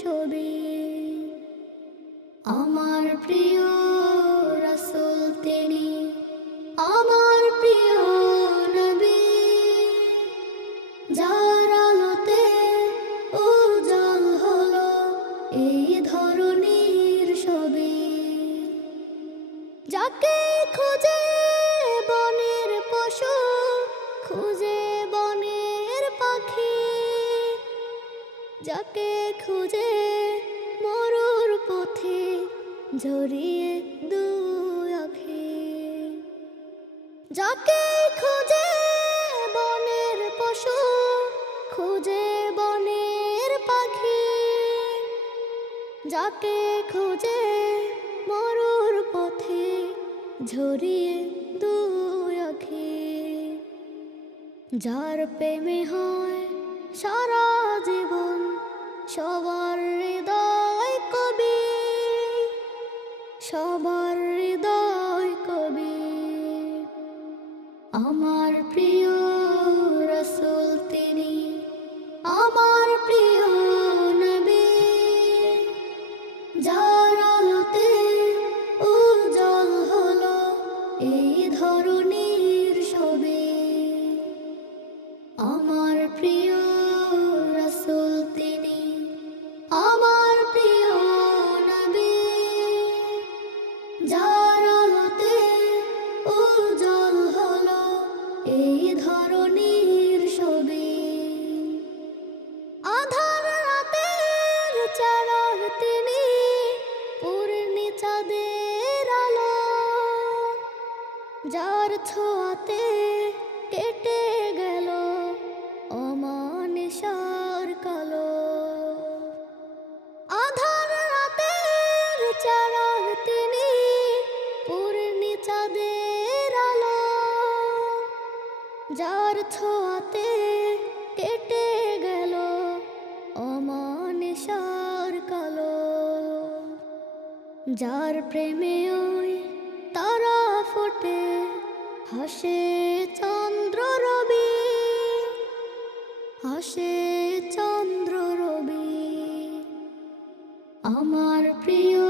ছবি। আমার প্রিয় রসুল তিনি আমার প্রিয় নবী। ধরনের যাকে খুঁজে বনের পশু খুঁজে যাকে খুঁজে মরুর পথে জড়িয়ে দুই আখি যাকে খুঁজে বনের পশু, খুঁজে বনের পাখি। যাকে খুঁজে মরুর পথে ঝরিয়ে দুই আখি যার প্রেমে হয় সারা সবার হৃদয় কবি সবার হৃদয় কবি। আমার প্রিয় এই ধরনের ছবি। আধার রাতের চারাগ তিনি পূর্ণি চাঁদের আলো। যার ছোঁয়াতে যার ছোঁয়াতে কেটে গেল অমানিসার কালো। যার প্রেমে ওই তারা ফোটে, হাসে চন্দ্র রবি, হাসে চন্দ্র রবি। আমার প্রিয়